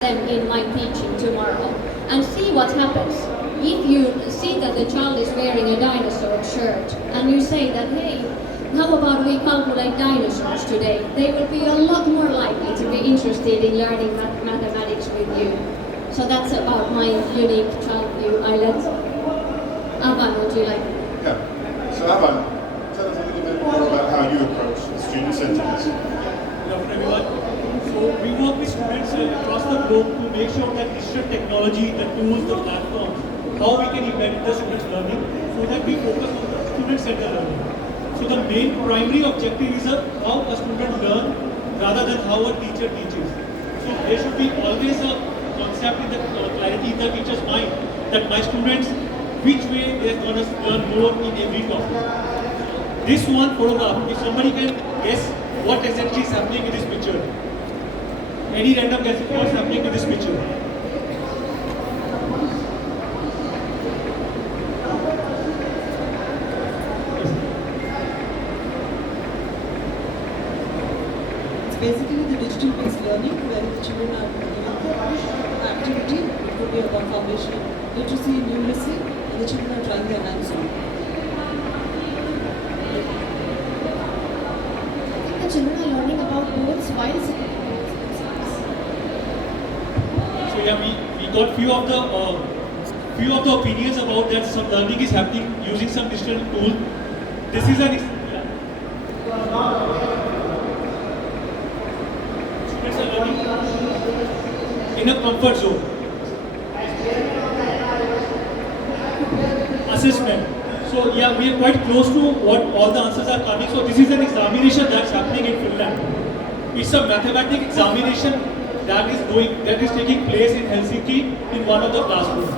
them in my teaching tomorrow and see what happens. If you see that the child is wearing a dinosaur shirt and you say that, hey, how about we calculate dinosaurs today? They will be a lot more likely to be interested in learning mathematics with you. So that's about my unique child view. I let Avan, would you like? Yeah. So Avan, tell us a little bit more about how you approach the student-centeredness. Good afternoon, everyone. So we work with students across the globe to make sure that digital technology, the tools, the platforms, how we can embed the students' learning so that we focus on the student-centered learning. So the main primary objective is how a student learns rather than how a teacher teaches. So there should be always a concept in the clarity in the teacher's mind that my students, which way they're going to learn more in every topic. This one photograph, if somebody can guess what exactly is happening in this picture. Any random guess what's happening in this picture? It's basically the digital-based learning where the children are given an activity. It could be about foundation, literacy, numeracy, and the children are trying their hands on. I think the children are learning about both while So yeah, we got few of the opinions about that some learning is happening using some digital tool. This is an students are learning in a comfort zone. Assessment. So yeah, we are quite close to what all the answers are coming. So this is an examination that's happening in Finland. It's a mathematics examination that is taking place in Helsinki in one of the classrooms.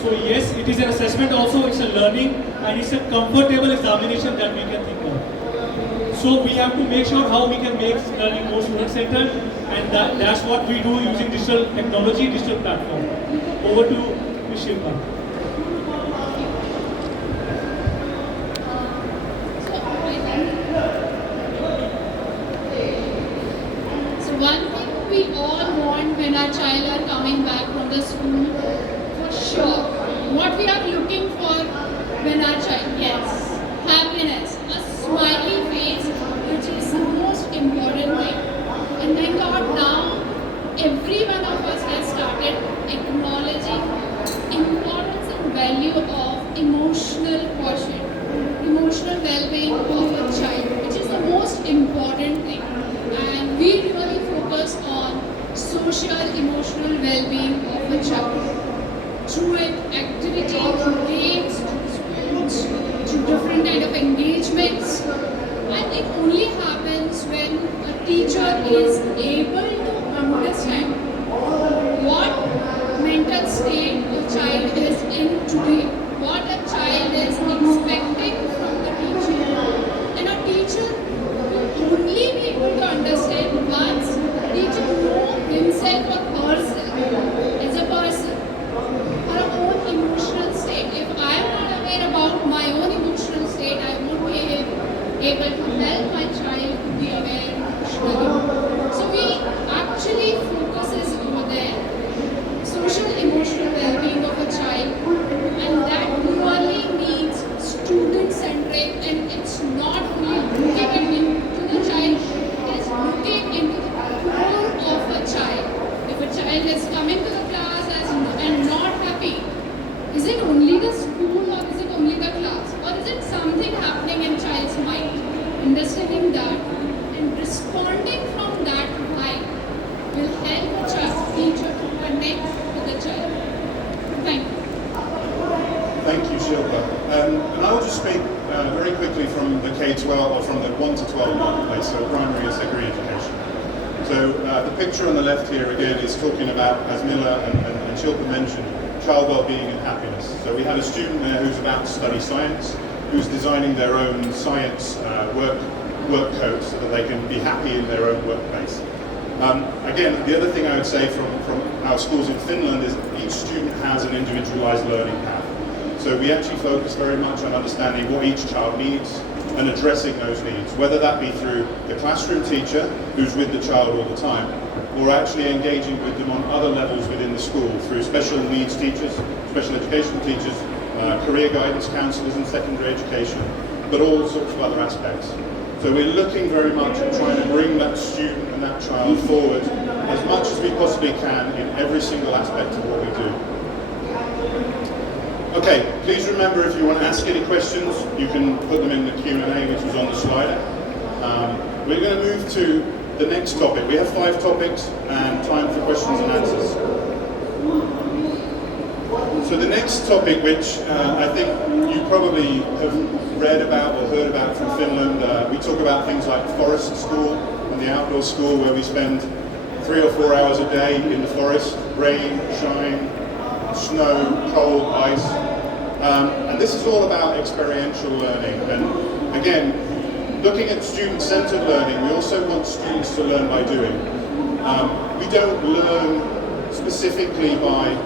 So yes, it is an assessment also, it's a learning and it's a comfortable examination that we can think of. So we have to make sure how we can make learning more student-centered and that's what we do using digital technology, digital platform. Over to Ms. Shilpa. One thing we all want when our child are coming back from the school, for sure. What we are looking for when our child, yes, happiness, a smiley face, which is the most important thing. And thank God now, every one of us has started acknowledging importance and value of emotional quotient, emotional well-being of a child, which is the most important thing. And we really focus on social, emotional well-being of a child. Through activities, through games, through sports, through different kind of engagements. And it only happens when a teacher is able to understand what mental state a child is in today, what a child is expecting from the teacher. And a teacher will only be able to understand once teacher knows himself or herself as a person, her own emotional state. If I am not aware about my own emotional state, I won't be able to help my child to be aware emotionally. So we actually focuses over there, social emotional well-being of a child, and that really means student-centric, and it's not only looking into the child, it is looking into the core of a child. If a child is coming to the class and not happy, is it only the school or is it only the class? Or is it something happening in child's mind? Understanding that and responding from that mind will help a child teacher to connect with the child. Thank you. Thank you, Shilpa. And I'll just speak very quickly from the K-12, or from the 1 to 12 marketplace, so primary and secondary education. So the picture on the left here again is talking about, as Mila and Shilpa mentioned, child well-being and happiness. So we have a student there who's about to study science, who's designing their own science work code so that they can be happy in their own workplace. Again, the other thing I would say from our schools in Finland is each student has an individualized learning path. So we actually focus very much on understanding what each child needs and addressing those needs, whether that be through the classroom teacher who's with the child all the time, or actually engaging with them on other levels within the school through special needs teachers, special education teachers, career guidance counsellors in secondary education, but all sorts of other aspects. So we're looking very much at trying to bring that student and that child forward as much as we possibly can in every single aspect of what we do. Okay, please remember, if you want to ask any questions, you can put them in the Q&A which was on the slider. We're going to move to the next topic. We have 5 topics and time for questions and answers. So the next topic, which I think you probably have read about or heard about from Finland, we talk about things like forest school and the outdoor school, where we spend 3 or 4 hours a day in the forest, rain, shine, snow, cold, ice. And this is all about experiential learning. And again, looking at student-centered learning, we also want students to learn by doing. We don't learn specifically by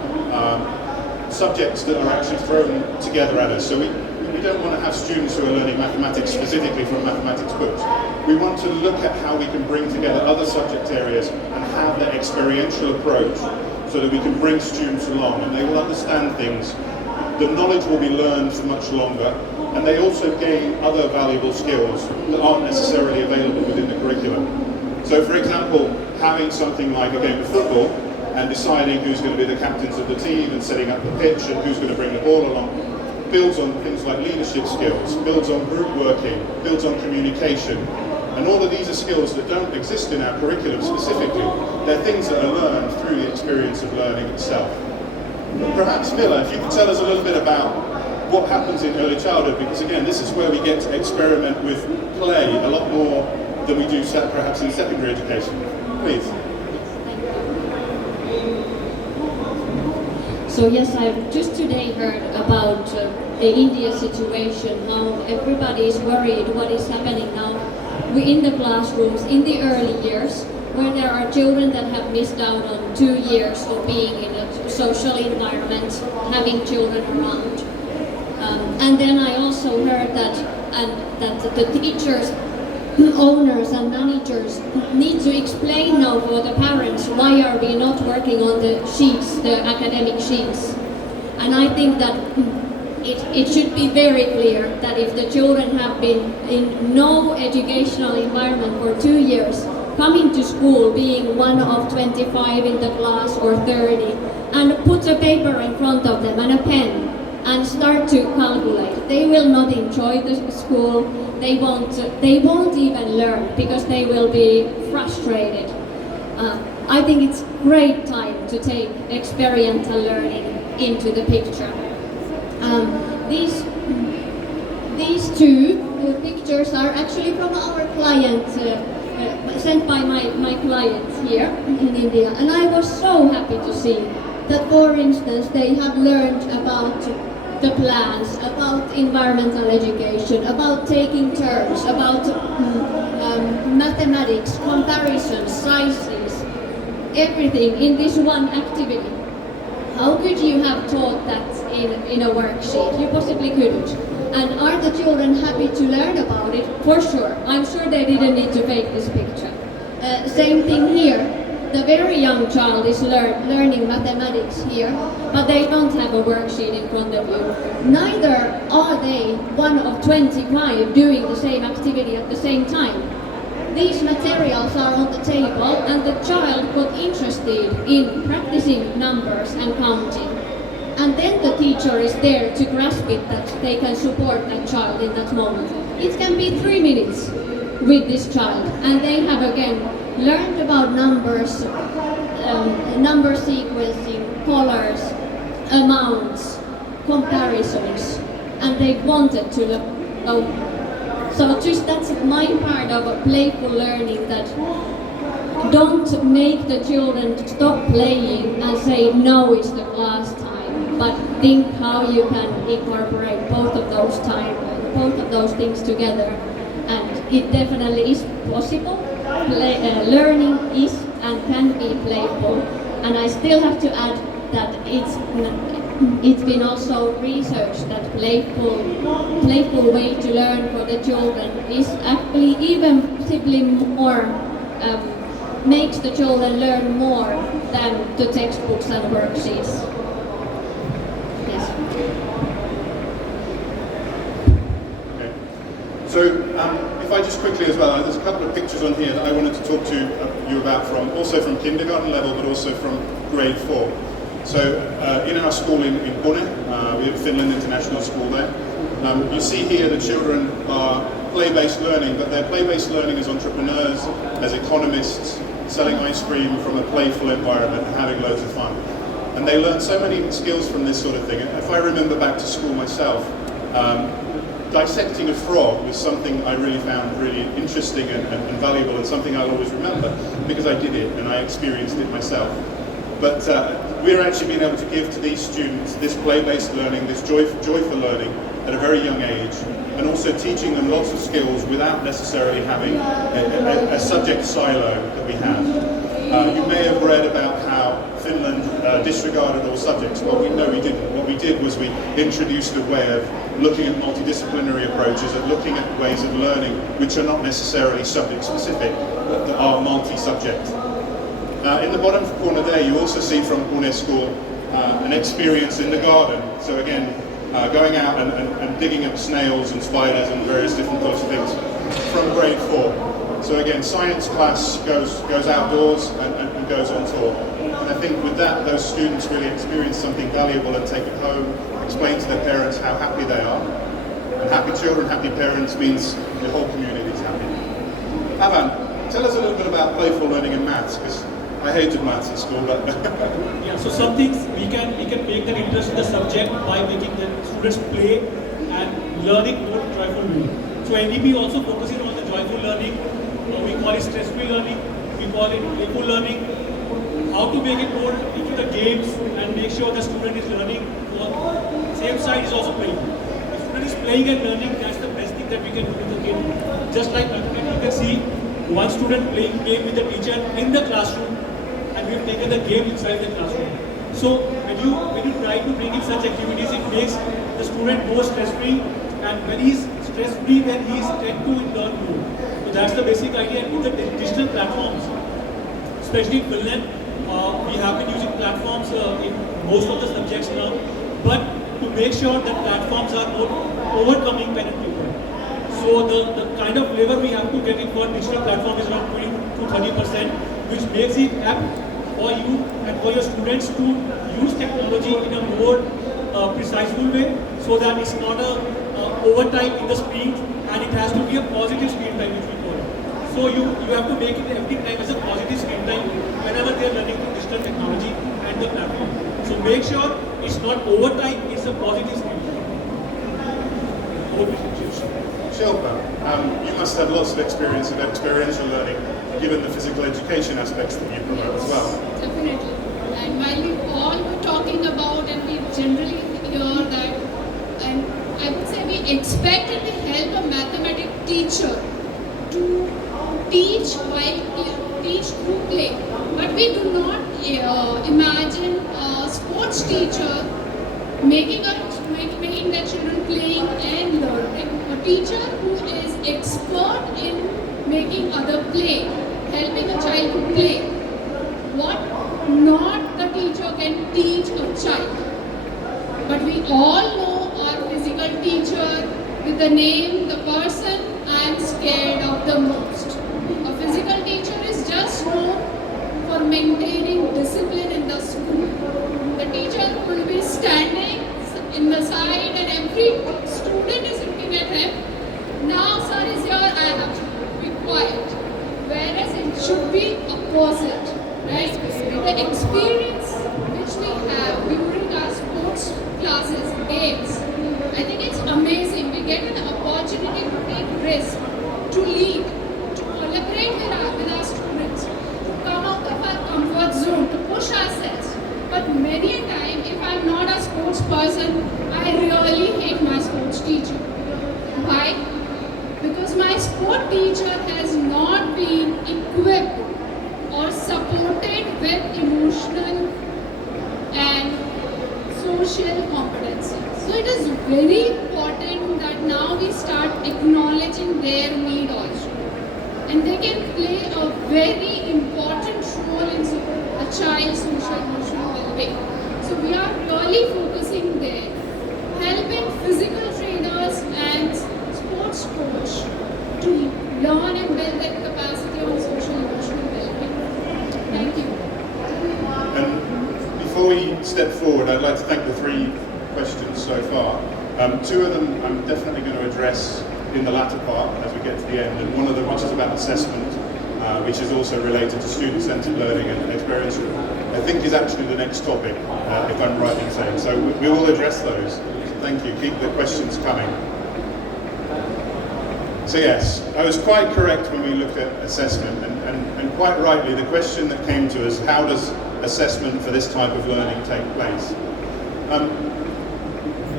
subjects that are actually thrown together at us. So we don't want to have students who are learning mathematics specifically from mathematics books. We want to look at how we can bring together other subject areas and have that experiential approach so that we can bring students along and they will understand things. The knowledge will be learned for much longer, and they also gain other valuable skills that aren't necessarily available within the curriculum. So for example, having something like a game of football and deciding who's going to be the captains of the team and setting up the pitch and who's going to bring the ball along builds on things like leadership skills, builds on group working, builds on communication. And all of these are skills that don't exist in our curriculum specifically. They're things that are learned through the experience of learning itself. Perhaps Mila, if you could tell us a little bit about what happens in early childhood, because again, this is where we get to experiment with play a lot more than we do perhaps in secondary education. Please. So yes, I've just today heard about the India situation, how everybody is worried what is happening now in the classrooms in the early years, where there are children that have missed out on 2 years of being in a social environment, having children around. And then I also heard that the teachers, owners and managers need to explain now for the parents why are we not working on the sheets, the academic sheets. And I think that it should be very clear that if the children have been in no educational environment for 2 years, coming to school being one of 25 in the class or 30, and put a paper in front of them and a pen and start to calculate, they will not enjoy the school. They won't even learn because they will be frustrated. I think it's great time to take experiential learning into the picture. These 2 pictures are actually from our client, sent by my clients here in India, and I was so happy to see that, for instance, they have learned about the plants, about environmental education, about taking turns, about mathematics, comparisons, sizes, everything in this one activity. How could you have taught that in a worksheet? You possibly couldn't. And are the children happy to learn about it? For sure. I'm sure they didn't need to fake this picture. Same thing here. The very young child is learning mathematics here, but they don't have a worksheet in front of you. Neither are they one of 25 doing the same activity at the same time. These materials are on the table and the child got interested in practicing numbers and counting. And then the teacher is there to grasp it, that they can support that child in that moment. It can be 3 minutes with this child, and they have again learned about numbers, number sequencing, colors, amounts, comparisons, and they wanted to learn. So just that's my part of a playful learning, that don't make the children stop playing and say no, it's the class time, but think how you can incorporate both of those things together. And it definitely is possible. Learning is and can be playful. And I still have to add that it's been also researched that playful way to learn for the children is actually even simply more makes the children learn more than the textbooks and worksheets. Yes. Okay. So if I just quickly as well, there's a couple of pictures on here that I wanted to talk to you about also from kindergarten level, but also from grade 4. So in our school in Pune, we have Finland International School there. You see here the children are play-based learning, but they're play-based learning as entrepreneurs, as economists, selling ice cream from a playful environment and having loads of fun. And they learn so many skills from this sort of thing. If I remember back to school myself, dissecting a frog was something I really found really interesting and valuable, and something I'll always remember because I did it and I experienced it myself. But we're actually being able to give to these students this play-based learning, this joyful learning at a very young age, and also teaching them lots of skills without necessarily having a subject silo that we have. You may have read about how Finland disregarded all subjects. Well, no, we didn't. What we did was we introduced a way of looking at multidisciplinary approaches, at looking at ways of learning which are not necessarily subject-specific, but that are multi-subject. In the bottom corner there, you also see from Pune School an experience in the garden. So again, going out and digging up snails and spiders and various different sorts of things from grade 4. So again, science class goes outdoors and goes on tour. And I think with that, those students really experience something valuable and take it home, explain to their parents how happy they are. And happy children, happy parents means the whole community is happy. Avan, tell us a little bit about playful learning in maths, because I hated maths in school, but Yeah, so some things we can make them interest in the subject by making the students play and learning more joyfully. So NDP also focuses on the joyful learning. We call it stress-free learning. We call it playful learning. How to make it more into the games and make sure the student is learning. Same side is also playing. If student is playing and learning, that's the best thing that we can do with the kid. Just like you can see one student playing game with the teacher in the classroom, and we've taken the game inside the classroom. So when you try to bring in such activities, it makes the student more stress-free, and when he's stress-free, then he's tend to learn more. So that's the basic idea. And with the digital platforms, especially in Finland, we have been using platforms in most of the subjects now, but to make sure that platforms are not overcoming pen and paper. So the kind of flavor we have to get in for digital platform is around 20 to 30%, which makes it apt for you and for your students to use technology in a more preciseful way, so that it's not a overtime in the screen, and it has to be a positive screen time, which we call it. So you have to make it every time as a positive screen time whenever they are learning through digital technology and the platform. So make sure it's not overtime, it's a positive screen time. Shilpa, you must have lots of experience in experiential learning, given the physical education aspects that you promote as well. Definitely. And while we all were talking about, and we generally hear that, and I would say we expect and we help a mathematics teacher to teach through play. But we do not imagine a sports teacher making their children playing and learning. A teacher who is expert in making other play, helping a child to play. What not the teacher can teach a child. But we all know our physical teacher with the name, the person I am scared of the most. A physical teacher is just known for maintaining discipline in the school. The teacher will be standing in the side and every student is looking at him. Now sir is here, I have to be quiet. Whereas it should be opposite, right? The experience which we have during our sports classes, games, I think it's amazing. We get an opportunity to take risks, to lead, to collaborate with our students, to come out of our comfort zone, to push ourselves. But many a time, if I'm not a sports person, I really hate my sports teacher. Why? Because my sport teacher has not been equipped or supported with emotional and social social competency. So it is very important that now we start acknowledging their need also. And they can play a very important role in a child's social emotional well-being. So we are really focusing there, helping physical trainers and sports coach to learn and build their capacity on social emotional well-being. Thank you. And before we step forward, I'd like to thank the 3 questions so far. 2 of them I'm definitely going to address in the latter part as we get to the end, and one of them, which is about assessment, which is also related to student-centered learning and experiential, I think is actually the next topic, if I'm right in saying. So we will address those. So thank you. Keep the questions coming. So yes, I was quite correct when we looked at assessment, and quite rightly, the question that came to us, how does assessment for this type of learning take place?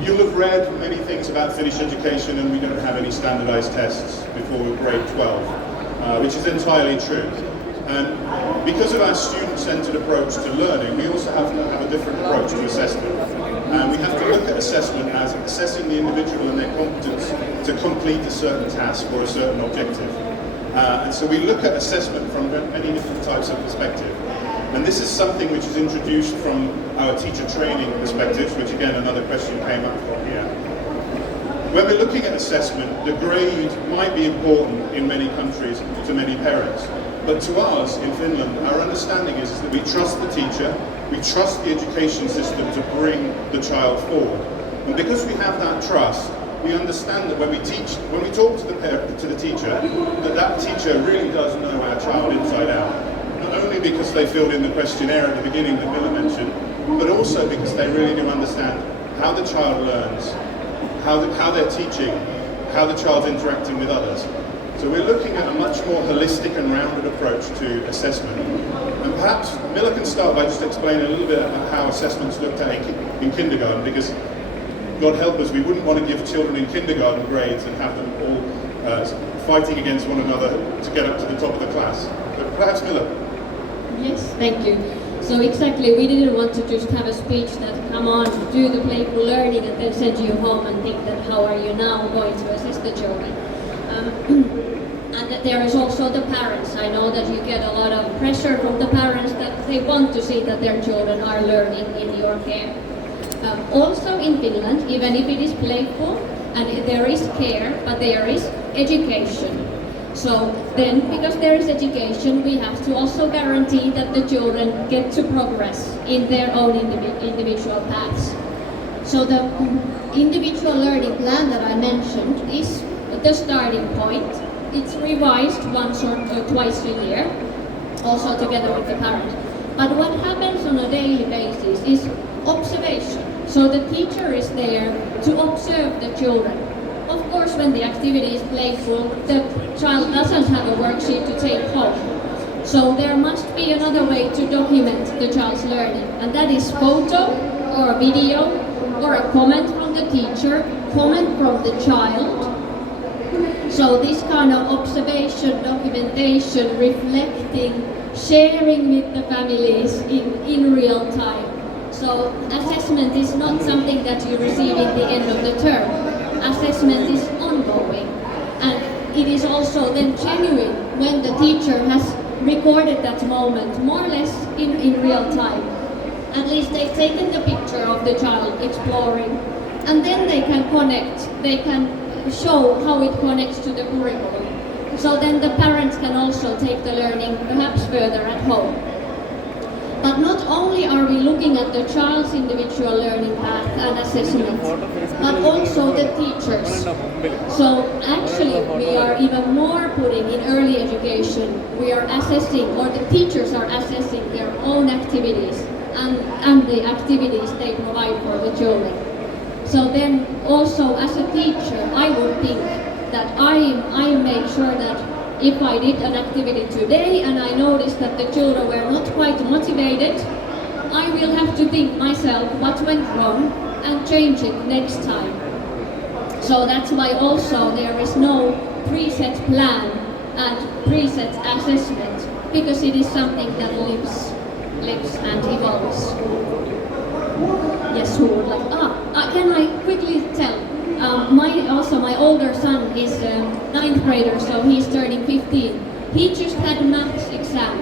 You'll have read many things about Finnish education, and we don't have any standardized tests before grade 12, which is entirely true. And because of our student-centered approach to learning, we also have to have a different approach to assessment. And we have to look at assessment as assessing the individual and their competence to complete a certain task or a certain objective. And so we look at assessment from many different types of perspective. And this is something which is introduced from our teacher training perspectives, which again, another question came up from here. When we're looking at assessment, the grade might be important in many countries to many parents. But to us in Finland, our understanding is that we trust the teacher, we trust the education system to bring the child forward. And because we have that trust, we understand that when we talk to the teacher, that teacher really does know our child inside out. Not only because they filled in the questionnaire at the beginning that Miller mentioned, but also because they really do understand how the child learns, how they're teaching, how the child's interacting with others. So we're looking at a much more holistic and rounded approach to assessment. And perhaps Miller can start by just explaining a little bit about how assessment's looked at in kindergarten, because God help us, we wouldn't want to give children in kindergarten grades and have them all fighting against one another to get up to the top of the class. But perhaps Miller. Yes, thank you. So exactly, we didn't want to just have a speech that, come on, do the playful learning and then send you home and think that how are you now going to assess the children. And that there is also the parents. I know that you get a lot of pressure from the parents that they want to see that their children are learning in your care. Also in Finland, even if it is playful and there is care, but there is education. So then, because there is education, we have to also guarantee that the children get to progress in their own individual paths. So the individual learning plan that I mentioned is the starting point. It's revised once or twice a year, also together with the parent. But what happens on a daily basis is observation. So the teacher is there to observe the children. Of course, when the activity is playful, the child doesn't have a worksheet to take home. So there must be another way to document the child's learning, and that is photo or a video or a comment from the teacher, comment from the child. So this kind of observation, documentation, reflecting, sharing with the families in real time. So assessment is not something that you receive at the end of the term. Assessment is ongoing, and it is also then genuine when the teacher has recorded that moment more or less in real time. At least they've taken the picture of the child exploring, and then they can connect, they can show how it connects to the curriculum. So then the parents can also take the learning perhaps further at home. But not only are we looking at the child's individual learning path and assessment, but also the teachers. So actually we are even more putting in early education, we are assessing, or the teachers are assessing their own activities and the activities they provide for the children. So then also as a teacher, I would think that I make sure that if I did an activity today and I noticed that the children were not quite motivated, I will have to think myself what went wrong and change it next time. So that's why also there is no preset plan and preset assessment, because it is something that lives and evolves. Yes, who would like? is ninth grader, so he's turning 15. He just had a maths exam,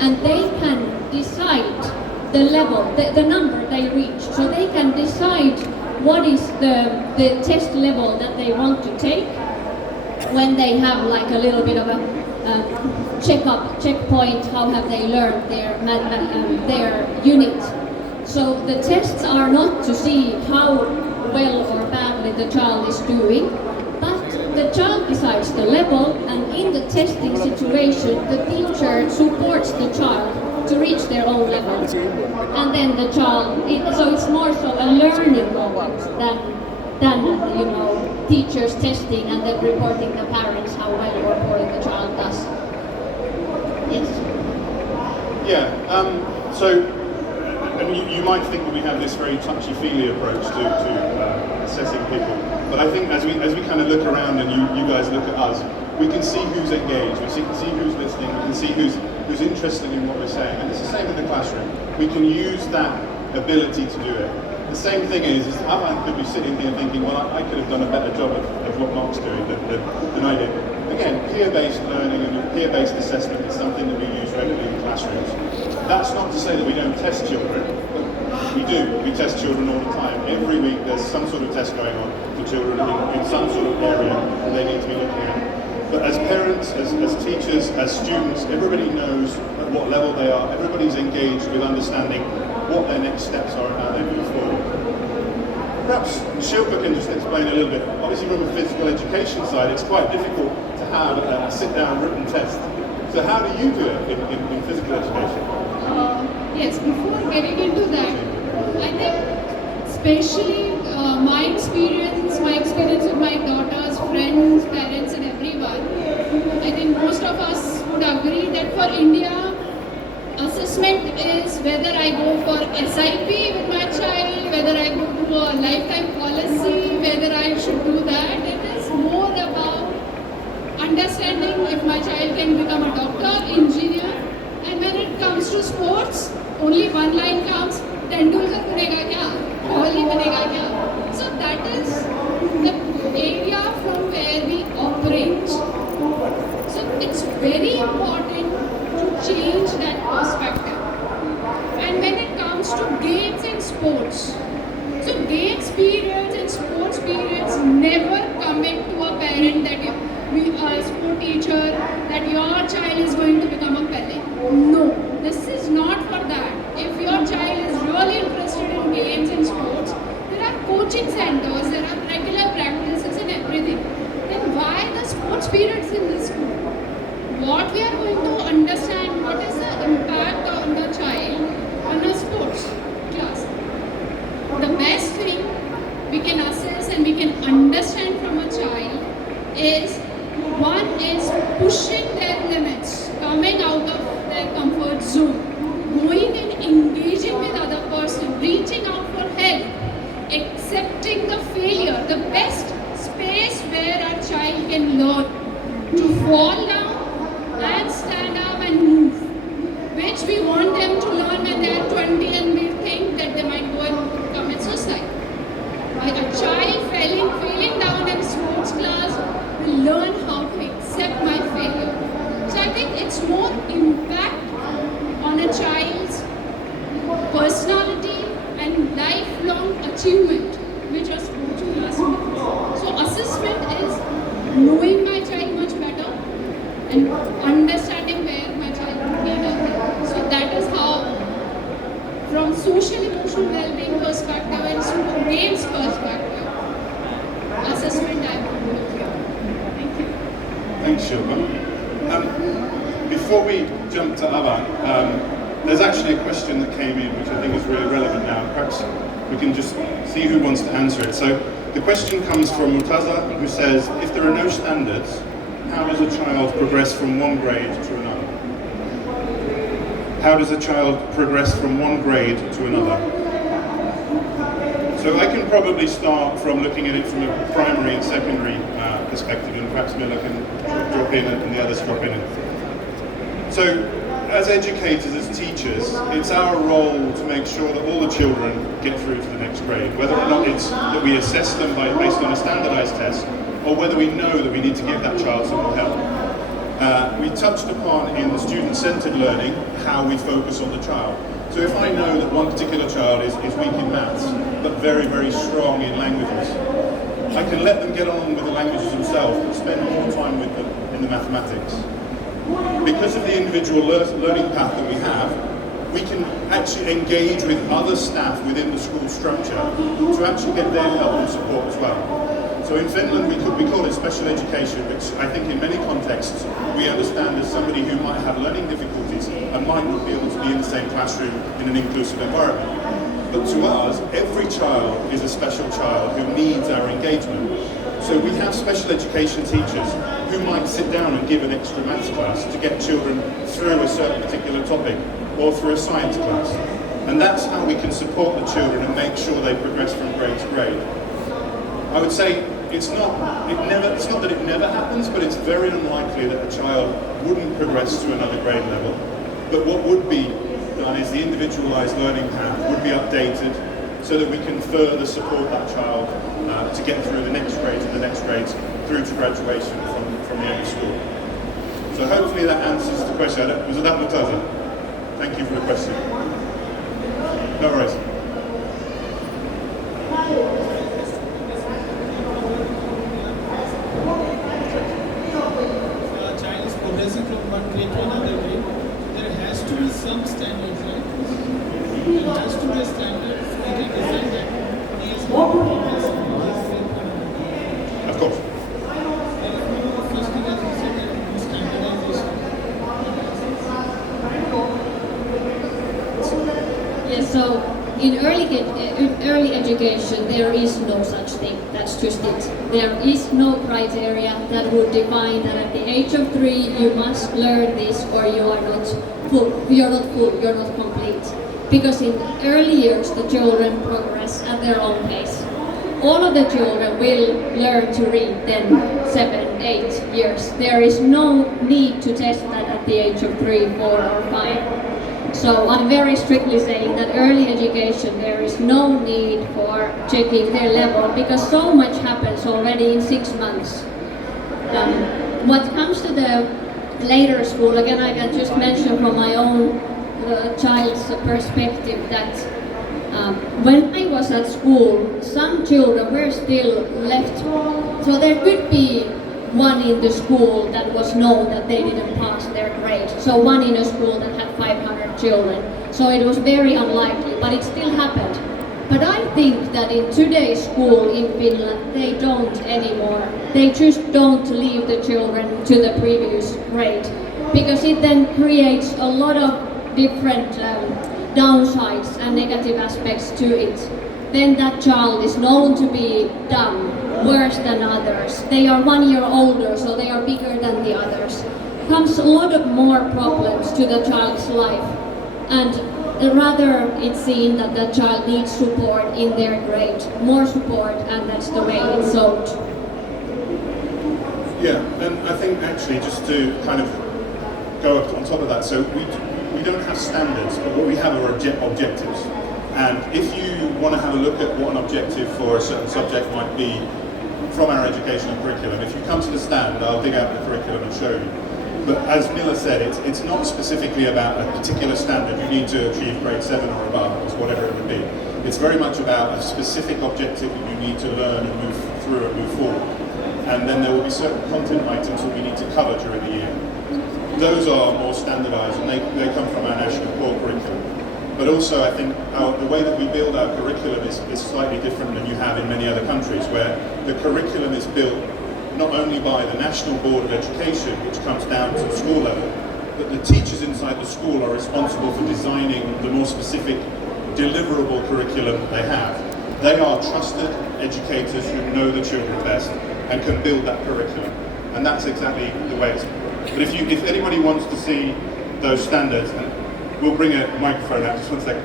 and they can decide the level, the number they reach. So they can decide what is the test level that they want to take when they have like a little bit of a checkpoint, how have they learned their unit. So the tests are not to see how well or badly the child is doing, but the child decides the level, and in the testing situation, the teacher supports the child to reach their own level. And then the child, so it's more so a learning moment than teachers testing and then reporting the parents how well or poorly the child does. Yes. Yeah. So, and you might think that we have this very touchy-feely approach to assessing people, but I think as we kind of look around and you guys look at us, we can see who's engaged, we can see who's listening, we can see who's interested in what we're saying, and it's the same in the classroom. We can use that ability to do it. The same thing is Avan could be sitting here thinking, well, I could have done a better job of what Mark's doing than I did. Again, peer-based learning and peer-based assessment is something that we use regularly in classrooms. That's not to say that we don't test children. We do. We test children all the time. Every week there's some sort of test going on for children in some sort of area that they need to be looking at. But as parents, as teachers, as students, everybody knows at what level they are. Everybody's engaged with understanding what their next steps are and how they move forward. Perhaps Shilpa can just explain a little bit. Obviously from a physical education side, it's quite difficult to have a sit-down written test. So how do you do it in physical education? Yes, before getting into that, I think especially my experience with my daughters, friends, parents and everyone, I think most of us would agree that for India, assessment is whether I go for SIP with my child, whether I go to a lifetime policy, whether I should do that. It is more about understanding if my child can become a doctor, engineer, and when it comes to sports, only one line comes, Tendulkar banega kya? Kohli banega kya? So that is the area from where we operate. So it's very important to change that perspective. And when it comes to games and sports, so games periods and sports periods never come into a parent that a sport teacher that your child is going to become a Pele. No, this is not for that. If your child is really interested in games and sports, there are coaching centers, there are regular practices and everything. Then why the sports periods in the school? What we are going to understand, what is the impact on the child on a sports class. The best thing we can assess and we can understand from a child is, one is pushing their limits, coming out of their comfort zone, going and engaging with other person, reaching out for help, accepting the failure, the best space where a child can learn to fall down and stand up and move, which we want them to learn when they are 20 and we think that they might go and commit suicide. Like a child failing down in sports class will learn how to accept my failure. So I think it's more impact on a child's personality and lifelong achievement, which was mentioned last week. So assessment is knowing my child much better and understanding where my child would need help. So that is how, from social emotional well-being perspective and students' perspective, assessment I would do here. Thank you. Thanks, Shilpa. Before we jump to Avan, there's actually a question that came in which I think is really relevant now. Perhaps we can just see who wants to answer it. So the question comes from Murtaza, who says, if there are no standards, how does a child progress from one grade to another? How does a child progress from one grade to another? So I can probably start from looking at it from a primary and secondary perspective, and perhaps Mila can drop in and the others drop in. So as educators, as teachers, it's our role to make sure that all the children get through to the next grade, whether or not it's that we assess them based on a standardized test, or whether we know that we need to give that child some more help. We touched upon in the student-centered learning how we focus on the child. So if I know that one particular child is weak in maths, but very, very strong in languages, I can let them get on with the languages themselves and spend more time with them in the mathematics. Because of the individual learning path that we have, we can actually engage with other staff within the school structure to actually get their help and support as well. So in Finland, we call it special education, which I think in many contexts we understand as somebody who might have learning difficulties and might not be able to be in the same classroom in an inclusive environment. But to us, every child is a special child who needs our engagement. So we have special education teachers who might sit down and give an extra maths class to get children through a certain particular topic or through a science class. And that's how we can support the children and make sure they progress from grade to grade. I would say it's not that it never happens, but it's very unlikely that a child wouldn't progress to another grade level. But what would be done is the individualized learning path would be updated so that we can further support that child to get through the next grades and the next grades through to graduation from the end of school. So hopefully that answers the question. Was that Murtaza? Thank you for the question. No worries. Child is progressing from one grade to another grade. There has to be some standards, right? There has to be a standard so we can decide that he is progressing from this grade to another. Of course. First thing as you said that standardization. Yes, so in early education there is no such thing. That's just it. There is no criteria that would define that at the age of 3 you must learn this or you are not full, you're not complete. Because in early years the children progress at their own pace. All of the children will learn to read then 7, 8 years. There is no need to test that at the age of 3, 4 or 5. So I'm very strictly saying that early education, there is no need for checking their level because so much happens already in 6 months. What comes to the later school, again I can just mention from my own child's perspective that when I was at school, some children were still left. So there could be one in the school that was known that they didn't pass their grade. So one in a school that had 500 children. So it was very unlikely, but it still happened. But I think that in today's school in Finland, they don't anymore. They just don't leave the children to the previous grade because it then creates a lot of different downsides and negative aspects to it. Then that child is known to be dumb, worse than others. They are 1 year older, so they are bigger than the others. Comes a lot of more problems to the child's life. And rather it's seen that the child needs support in their grade, more support, and that's the way it's sold. Yeah, and I think actually just to kind of go up on top of that, so we don't have standards, but what we have are objectives. And if you want to have a look at what an objective for a certain subject might be from our educational curriculum, if you come to the stand, I'll dig out the curriculum and show you. But as Mila said, it's not specifically about a particular standard. You need to achieve grade 7 or above, or whatever it would be. It's very much about a specific objective that you need to learn and move through and move forward. And then there will be certain content items that we need to cover during the year. Those are more standardized and they come from our national core curriculum. But also I think the way that we build our curriculum is slightly different than you have in many other countries, where the curriculum is built not only by the National Board of Education, which comes down to the school level, but the teachers inside the school are responsible for designing the more specific deliverable curriculum they have. They are trusted educators who know the children best and can build that curriculum. And that's exactly the way it's. But if anybody wants to see those standards, we'll bring a microphone out, just 1 second.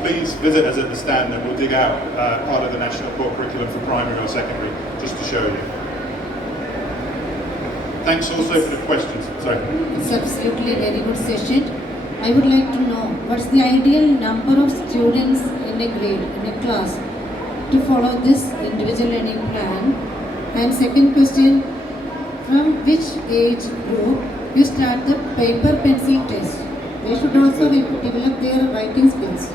Please visit us at the stand and we'll dig out part of the National Core Curriculum for primary or secondary, just to show you. Thanks also for the questions. Sorry. It's absolutely a very good session. I would like to know what's the ideal number of students in a grade, in a class, to follow this individual learning plan, And second question, from which age group you start the paper pencil test? They should also develop their writing skills.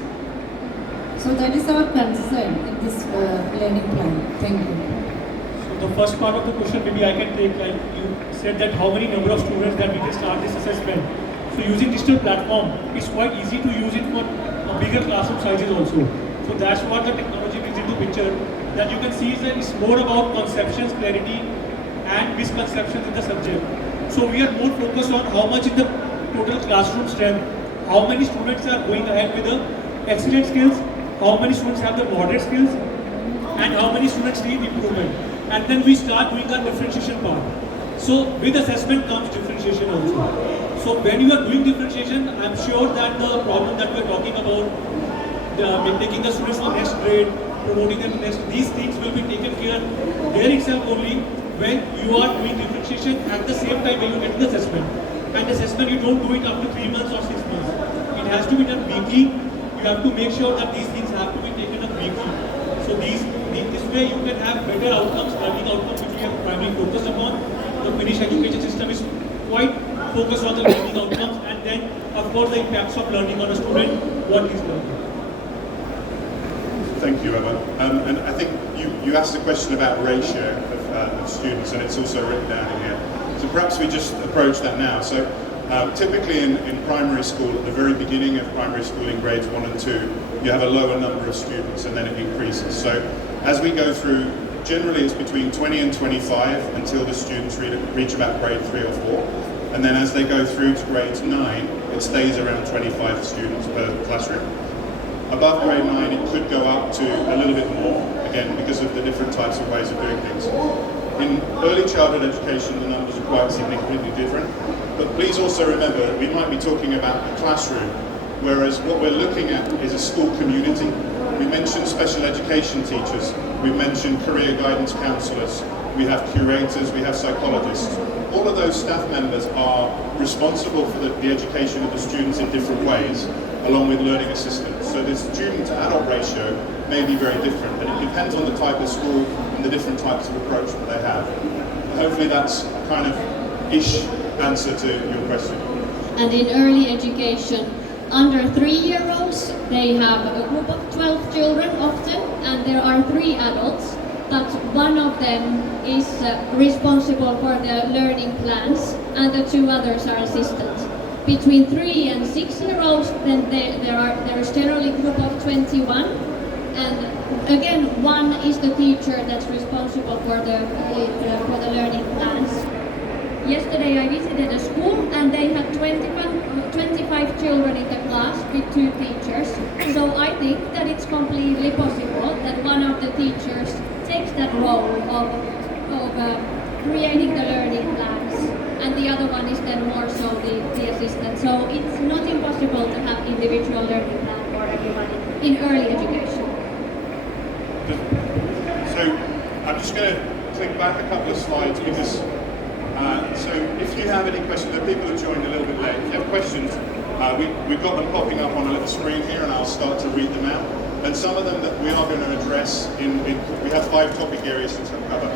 So that is our concern in this learning plan. Thank you. So the first part of the question maybe I can take, like you said that how many number of students that we can start this assessment. So using digital platform, it's quite easy to use it for bigger classroom sizes also. So that's what the technology brings into picture. That you can see is that it's more about conceptions, clarity and misconceptions in the subject. So we are more focused on how much is the total classroom strength, how many students are going ahead with the excellent skills, how many students have the moderate skills, and how many students need improvement. And then we start doing our differentiation part. So with assessment comes differentiation also. So when you are doing differentiation, I'm sure that the problem that we are talking about, taking the students to the next grade, promoting them next, these things will be taken care there itself only when you are doing differentiation at the same time when you get the assessment. And assessment you don't do it after 3 months or 6 months. It has to be done weekly. You have to make sure that these things have to be taken up weekly. So this way you can have better outcomes, learning outcomes which we are primarily focused upon. The Finnish education system is quite focused on the learning outcomes and then of course the impacts of learning on a student, what is learning. Thank you, Emma. And I think you asked a question about ratio of students, and it's also written down in here. So perhaps we just approach that now. So typically in primary school, at the very beginning of primary school in grades 1 and 2, you have a lower number of students and then it increases. So as we go through, generally it's between 20 and 25 until the students reach about grade 3 or 4. And then as they go through to grade 9, it stays around 25 students per classroom. Above grade 9, it could go up to a little bit more, again, because of the different types of ways of doing things. In early childhood education, the numbers are quite significantly different. But please also remember that we might be talking about a classroom, whereas what we're looking at is a school community. We mentioned special education teachers, we mentioned career guidance counsellors, we have curators, we have psychologists. All of those staff members are responsible for the education of the students in different ways, along with learning assistants. So the student-to-adult ratio may be very different, and it depends on the type of school and the different types of approach that they have. Hopefully that's a kind of ish answer to your question. And in early education, under 3-year-olds, they have a group of 12 children often, and there are 3 adults, but one of them is responsible for the learning plans, and the 2 others are assistants. Between 3 and 6-year-olds, then there is generally a group of 21, and again, one is the teacher that's responsible for the learning plans. Yesterday I visited a school and they had 25 children in the class with 2 teachers. So I think that it's completely possible that one of the teachers takes that role of creating the learning plans, and the other one is then more so the assistant. So it's not impossible to have individual learning plan for everybody in early education. So I'm just going to click back a couple of slides because so if you have any questions, the people who joined a little bit late, if you have questions, we've got them popping up on a little screen here and I'll start to read them out. And some of them that we are going to address we have 5 topic areas to cover.